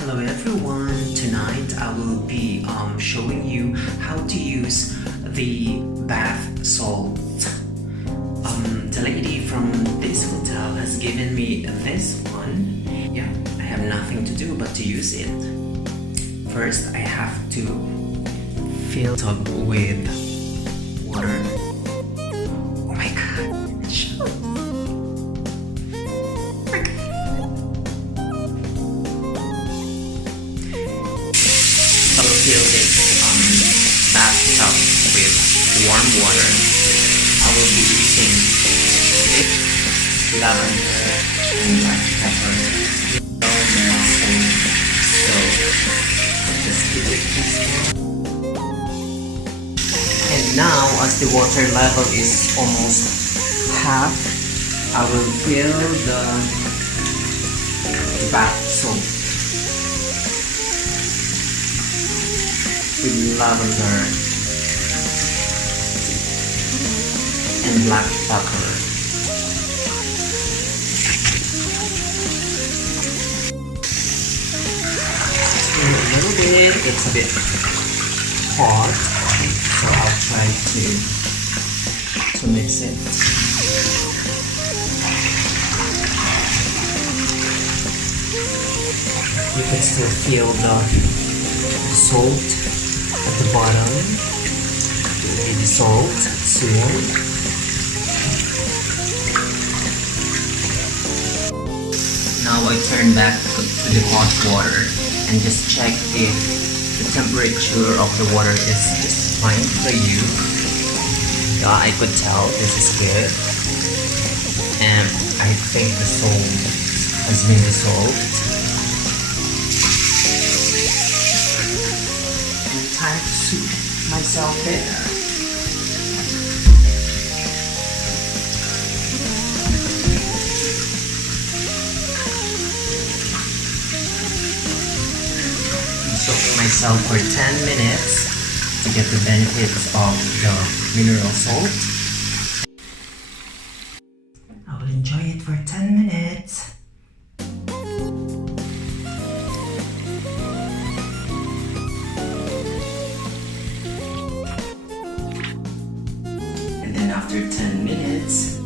Hello everyone, tonight I will be showing you how to use the bath salt. The lady from this hotel has given me this one. Yeah, I have nothing to do but to use it. First, I have to fill the tub with water. Oh my god. I will fill this bathtub with warm water. I will be using lavender and black pepper. So just give it this one. And now, as the water level is almost half, I will fill the bath soap with lavender and black pepper. A little bit, it's a bit hot, so I'll try to mix it. You can still feel the salt at the bottom. It will be dissolved soon. Now I turn back to the hot water and just check if the temperature of the water is just fine for you. Yeah, I could tell this is good. And I think the salt has been dissolved. Time to soak myself there. I'm soaking myself for 10 minutes to get the benefits of the mineral salt. I will enjoy it for 10 minutes. And then after 10 minutes,